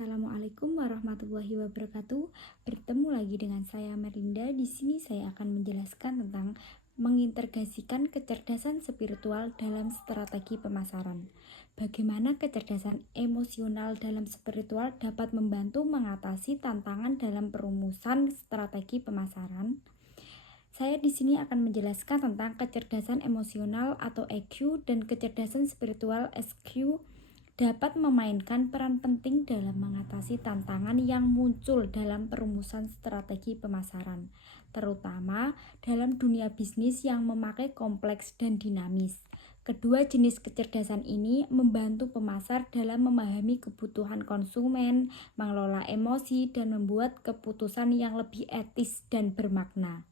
Assalamualaikum warahmatullahi wabarakatuh. Bertemu lagi dengan saya Merlinda. Di sini saya akan menjelaskan tentang mengintegrasikan kecerdasan spiritual dalam strategi pemasaran. Bagaimana kecerdasan emosional dalam spiritual dapat membantu mengatasi tantangan dalam perumusan strategi pemasaran. Saya di sini akan menjelaskan tentang kecerdasan emosional atau EQ dan kecerdasan spiritual SQ dapat memainkan peran penting dalam mengatasi tantangan yang muncul dalam perumusan strategi pemasaran, terutama dalam dunia bisnis yang memakai kompleks dan dinamis. Kedua jenis kecerdasan ini membantu pemasar dalam memahami kebutuhan konsumen, mengelola emosi, dan membuat keputusan yang lebih etis dan bermakna.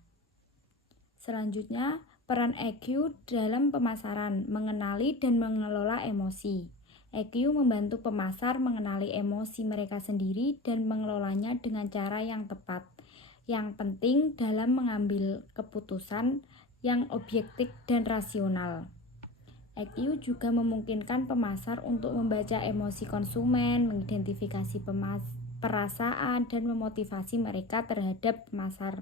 Selanjutnya, peran EQ dalam pemasaran, mengenali dan mengelola emosi. EQ membantu pemasar mengenali emosi mereka sendiri dan mengelolanya dengan cara yang tepat. Yang penting dalam mengambil keputusan yang objektif dan rasional. EQ juga memungkinkan pemasar untuk membaca emosi konsumen, mengidentifikasi perasaan, dan memotivasi mereka terhadap pemasar,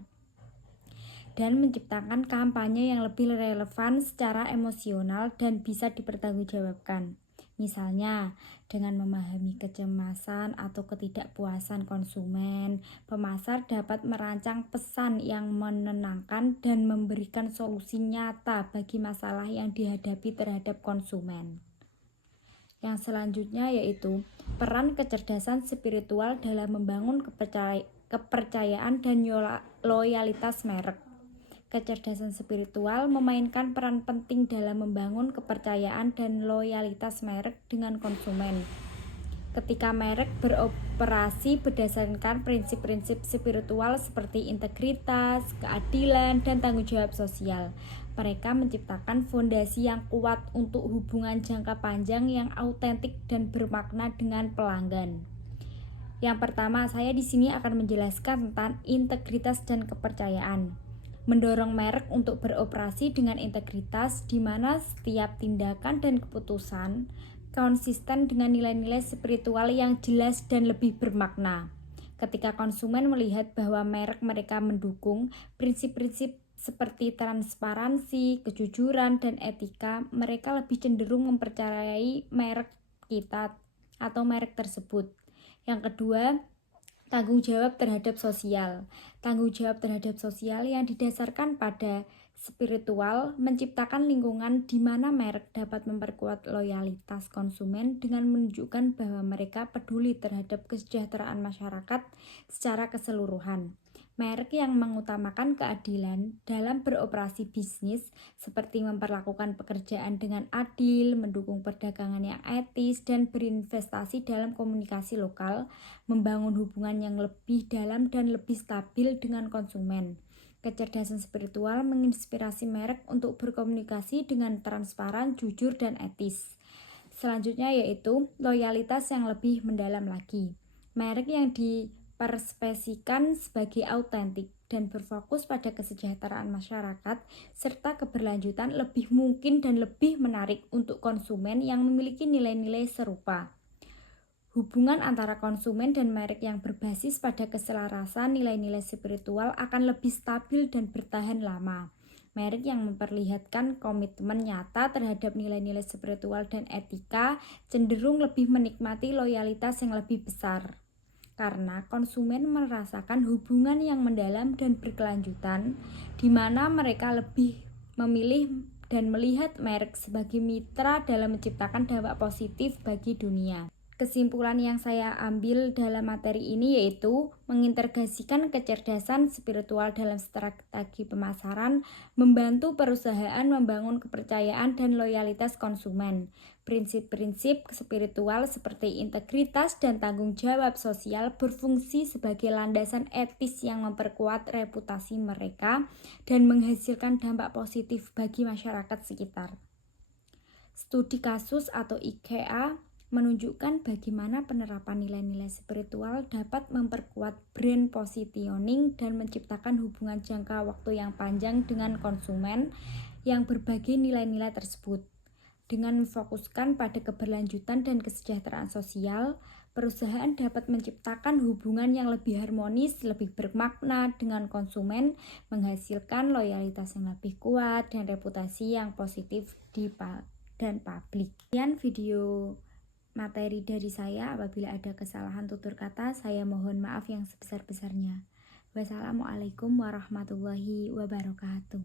dan menciptakan kampanye yang lebih relevan secara emosional dan bisa dipertanggungjawabkan. Misalnya, dengan memahami kecemasan atau ketidakpuasan konsumen, pemasar dapat merancang pesan yang menenangkan dan memberikan solusi nyata bagi masalah yang dihadapi terhadap konsumen. Yang selanjutnya yaitu peran kecerdasan spiritual dalam membangun kepercayaan dan loyalitas merek. Kecerdasan spiritual memainkan peran penting dalam membangun kepercayaan dan loyalitas merek dengan konsumen. Ketika merek beroperasi berdasarkan prinsip-prinsip spiritual seperti integritas, keadilan, dan tanggung jawab sosial, mereka menciptakan fondasi yang kuat untuk hubungan jangka panjang yang autentik dan bermakna dengan pelanggan. Yang pertama, saya di sini akan menjelaskan tentang integritas dan kepercayaan. Mendorong merek untuk beroperasi dengan integritas, di mana setiap tindakan dan keputusan konsisten dengan nilai-nilai spiritual yang jelas dan lebih bermakna. Ketika konsumen melihat bahwa merek mereka mendukung prinsip-prinsip seperti transparansi, kejujuran, dan etika, mereka lebih cenderung mempercayai merek kita atau merek tersebut. Yang kedua, tanggung jawab terhadap sosial. Tanggung jawab terhadap sosial yang didasarkan pada spiritual menciptakan lingkungan di mana merek dapat memperkuat loyalitas konsumen dengan menunjukkan bahwa mereka peduli terhadap kesejahteraan masyarakat secara keseluruhan. Merek yang mengutamakan keadilan dalam beroperasi bisnis seperti memperlakukan pekerjaan dengan adil, mendukung perdagangan yang etis, dan berinvestasi dalam komunikasi lokal, membangun hubungan yang lebih dalam dan lebih stabil dengan konsumen. Kecerdasan spiritual menginspirasi merek untuk berkomunikasi dengan transparan, jujur, dan etis. Selanjutnya yaitu loyalitas yang lebih mendalam lagi. Merek yang dipersepsikan sebagai autentik dan berfokus pada kesejahteraan masyarakat serta keberlanjutan lebih mungkin dan lebih menarik untuk konsumen yang memiliki nilai-nilai serupa. Hubungan antara konsumen dan merek yang berbasis pada keselarasan nilai-nilai spiritual akan lebih stabil dan bertahan lama. Merek yang memperlihatkan komitmen nyata terhadap nilai-nilai spiritual dan etika cenderung lebih menikmati loyalitas yang lebih besar, karena konsumen merasakan hubungan yang mendalam dan berkelanjutan, di mana mereka lebih memilih dan melihat merek sebagai mitra dalam menciptakan dampak positif bagi dunia. Kesimpulan yang saya ambil dalam materi ini yaitu mengintegrasikan kecerdasan spiritual dalam strategi pemasaran, membantu perusahaan membangun kepercayaan dan loyalitas konsumen. Prinsip-prinsip spiritual seperti integritas dan tanggung jawab sosial berfungsi sebagai landasan etis yang memperkuat reputasi mereka dan menghasilkan dampak positif bagi masyarakat sekitar. Studi kasus atau IKEA menunjukkan bagaimana penerapan nilai-nilai spiritual dapat memperkuat brand positioning dan menciptakan hubungan jangka waktu yang panjang dengan konsumen yang berbagi nilai-nilai tersebut. Dengan memfokuskan pada keberlanjutan dan kesejahteraan sosial, Perusahaan dapat menciptakan hubungan yang lebih harmonis, lebih bermakna dengan konsumen, menghasilkan loyalitas yang lebih kuat dan reputasi yang positif dan publik. Sekian video materi dari saya. Apabila ada kesalahan tutur kata, saya mohon maaf yang sebesar-besarnya. Wassalamualaikum warahmatullahi wabarakatuh.